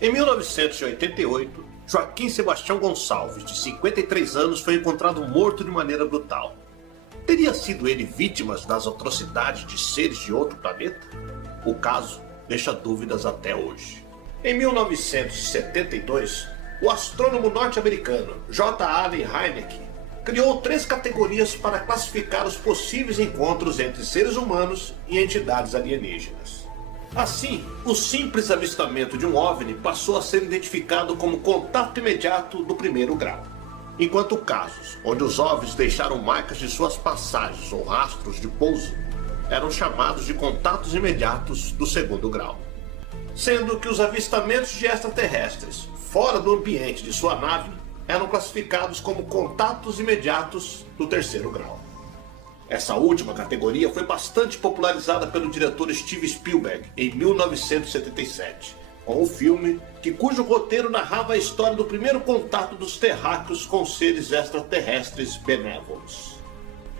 Em 1988, Joaquim Sebastião Gonçalves, de 53 anos, foi encontrado morto de maneira brutal. Teria sido ele vítima das atrocidades de seres de outro planeta? O caso deixa dúvidas até hoje. Em 1972, o astrônomo norte-americano J. Allen Hynek criou 3 categorias para classificar os possíveis encontros entre seres humanos e entidades alienígenas. Assim, o simples avistamento de um OVNI passou a ser identificado como contato imediato do primeiro grau, enquanto casos onde os OVNIs deixaram marcas de suas passagens ou rastros de pouso eram chamados de contatos imediatos do segundo grau, sendo que os avistamentos de extraterrestres fora do ambiente de sua nave eram classificados como contatos imediatos do terceiro grau. Essa última categoria foi bastante popularizada pelo diretor Steven Spielberg em 1977, com o filme cujo roteiro narrava a história do primeiro contato dos terráqueos com seres extraterrestres benévolos.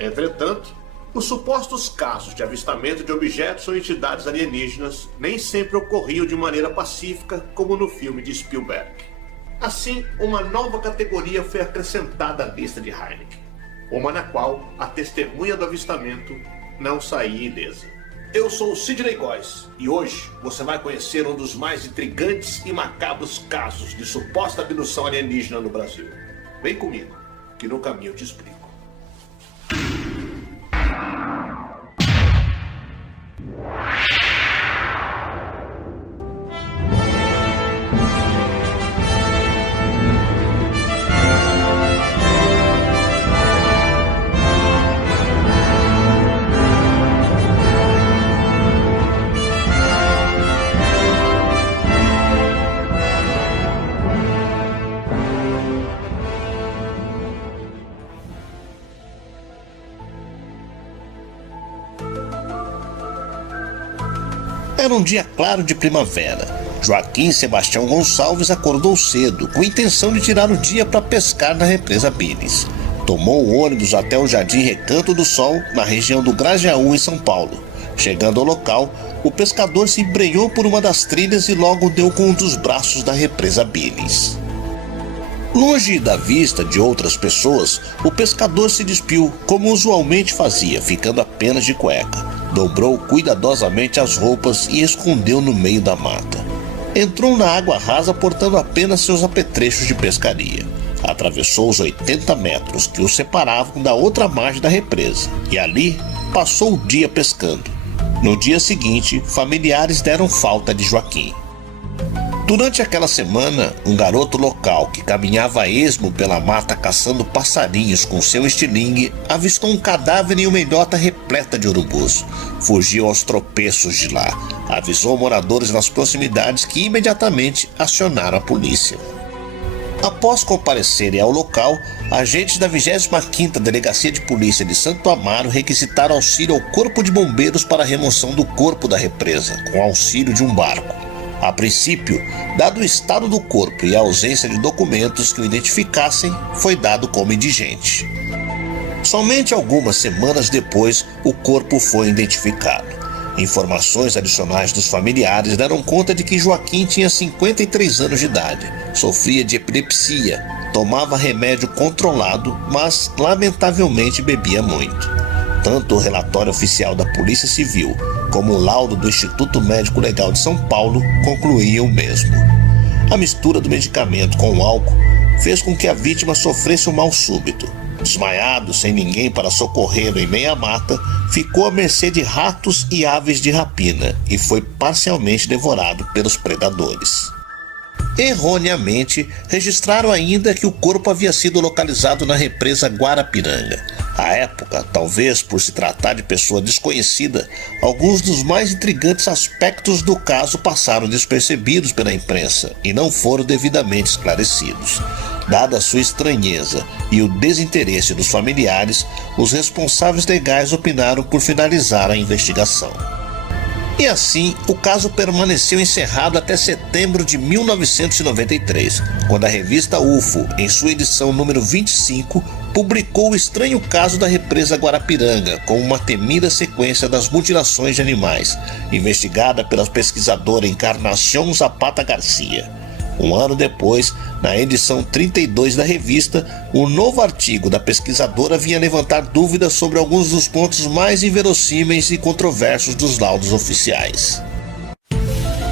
Entretanto, os supostos casos de avistamento de objetos ou entidades alienígenas nem sempre ocorriam de maneira pacífica, como no filme de Spielberg. Assim, uma nova categoria foi acrescentada à lista de Hynek, uma na qual a testemunha do avistamento não saía ilesa. Eu sou o Sidney Góes e hoje você vai conhecer um dos mais intrigantes e macabros casos de suposta abdução alienígena no Brasil. Vem comigo, que no caminho eu te explico. Era um dia claro de primavera. Joaquim Sebastião Gonçalves acordou cedo, com a intenção de tirar o dia para pescar na represa Billings. Tomou o ônibus até o Jardim Recanto do Sol, na região do Grajaú, em São Paulo. Chegando ao local, o pescador se embrenhou por uma das trilhas e logo deu com um dos braços da represa Billings. Longe da vista de outras pessoas, o pescador se despiu, como usualmente fazia, ficando apenas de cueca. Dobrou cuidadosamente as roupas e escondeu no meio da mata. Entrou na água rasa portando apenas seus apetrechos de pescaria. Atravessou os 80 metros que o separavam da outra margem da represa e ali passou o dia pescando. No dia seguinte, familiares deram falta de Joaquim. Durante aquela semana, um garoto local que caminhava a esmo pela mata caçando passarinhos com seu estilingue avistou um cadáver em uma ilhota repleta de urubus. Fugiu aos tropeços de lá. Avisou moradores nas proximidades que imediatamente acionaram a polícia. Após comparecerem ao local, agentes da 25ª Delegacia de Polícia de Santo Amaro requisitaram auxílio ao Corpo de Bombeiros para a remoção do corpo da represa, com auxílio de um barco. A princípio, dado o estado do corpo e a ausência de documentos que o identificassem, foi dado como indigente. Somente algumas semanas depois, o corpo foi identificado. Informações adicionais dos familiares deram conta de que Joaquim tinha 53 anos de idade, sofria de epilepsia, tomava remédio controlado, mas lamentavelmente bebia muito. Tanto o relatório oficial da Polícia Civil como o laudo do Instituto Médico Legal de São Paulo concluíam o mesmo. A mistura do medicamento com o álcool fez com que a vítima sofresse um mal súbito. Desmaiado, sem ninguém para socorrê-lo em meia mata, ficou à mercê de ratos e aves de rapina e foi parcialmente devorado pelos predadores. Erroneamente, registraram ainda que o corpo havia sido localizado na represa Guarapiranga. À época, talvez por se tratar de pessoa desconhecida, alguns dos mais intrigantes aspectos do caso passaram despercebidos pela imprensa e não foram devidamente esclarecidos. Dada a sua estranheza e o desinteresse dos familiares, os responsáveis legais opinaram por finalizar a investigação. E assim, o caso permaneceu encerrado até setembro de 1993, quando a revista UFO, em sua edição número 25, publicou o estranho caso da represa Guarapiranga, com uma temida sequência das mutilações de animais, investigada pela pesquisadora Encarnación Zapata Garcia. Um ano depois, na edição 32 da revista, um novo artigo da pesquisadora vinha levantar dúvidas sobre alguns dos pontos mais inverossímeis e controversos dos laudos oficiais.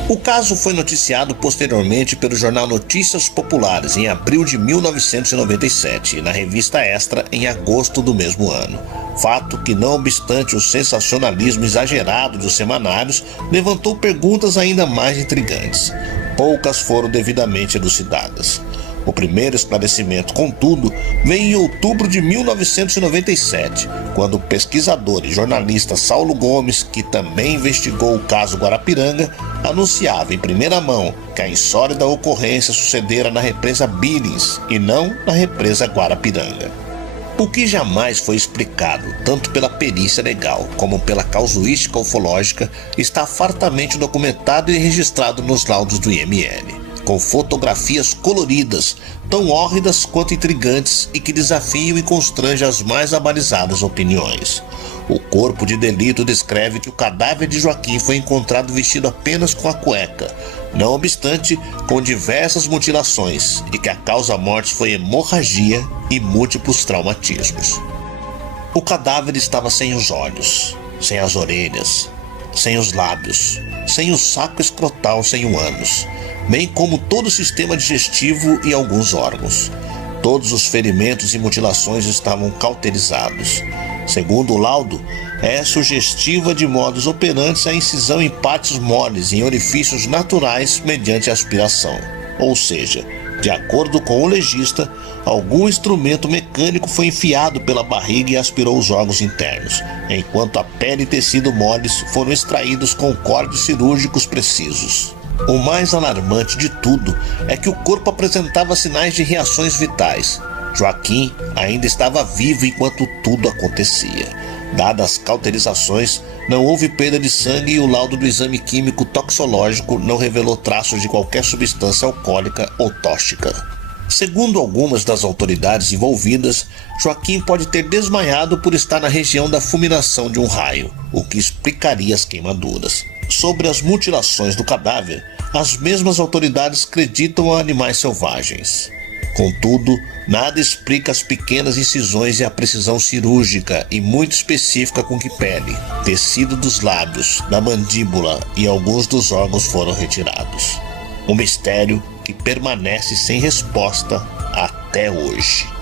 O caso foi noticiado posteriormente pelo jornal Notícias Populares em abril de 1997 e na revista Extra em agosto do mesmo ano. Fato que, não obstante o sensacionalismo exagerado dos semanários, levantou perguntas ainda mais intrigantes. Poucas foram devidamente elucidadas. O primeiro esclarecimento, contudo, vem em outubro de 1997, quando o pesquisador e jornalista Saulo Gomes, que também investigou o caso Guarapiranga, anunciava em primeira mão que a insólita ocorrência sucedera na represa Billings e não na represa Guarapiranga. O que jamais foi explicado, tanto pela perícia legal como pela causuística ufológica, está fartamente documentado e registrado nos laudos do IML, com fotografias coloridas, tão hórridas quanto intrigantes e que desafiam e constrangem as mais abalizadas opiniões. O corpo de delito descreve que o cadáver de Joaquim foi encontrado vestido apenas com a cueca, não obstante com diversas mutilações, e que a causa-morte foi hemorragia e múltiplos traumatismos. O cadáver estava sem os olhos, sem as orelhas, sem os lábios, sem o saco escrotal sem o ânus, bem como todo o sistema digestivo e alguns órgãos. Todos os ferimentos e mutilações estavam cauterizados. Segundo o laudo, é sugestiva de modus operandi a incisão em partes moles em orifícios naturais mediante aspiração. Ou seja, de acordo com o legista, algum instrumento mecânico foi enfiado pela barriga e aspirou os órgãos internos, enquanto a pele e tecido moles foram extraídos com cortes cirúrgicos precisos. O mais alarmante de tudo é que o corpo apresentava sinais de reações vitais. Joaquim ainda estava vivo enquanto tudo acontecia. Dadas as cauterizações, não houve perda de sangue e o laudo do exame químico toxicológico não revelou traços de qualquer substância alcoólica ou tóxica. Segundo algumas das autoridades envolvidas, Joaquim pode ter desmaiado por estar na região da fulminação de um raio, o que explicaria as queimaduras. Sobre as mutilações do cadáver, as mesmas autoridades acreditam a animais selvagens. Contudo, nada explica as pequenas incisões e a precisão cirúrgica e muito específica com que pele, tecido dos lábios, da mandíbula e alguns dos órgãos foram retirados. Um mistério que permanece sem resposta até hoje.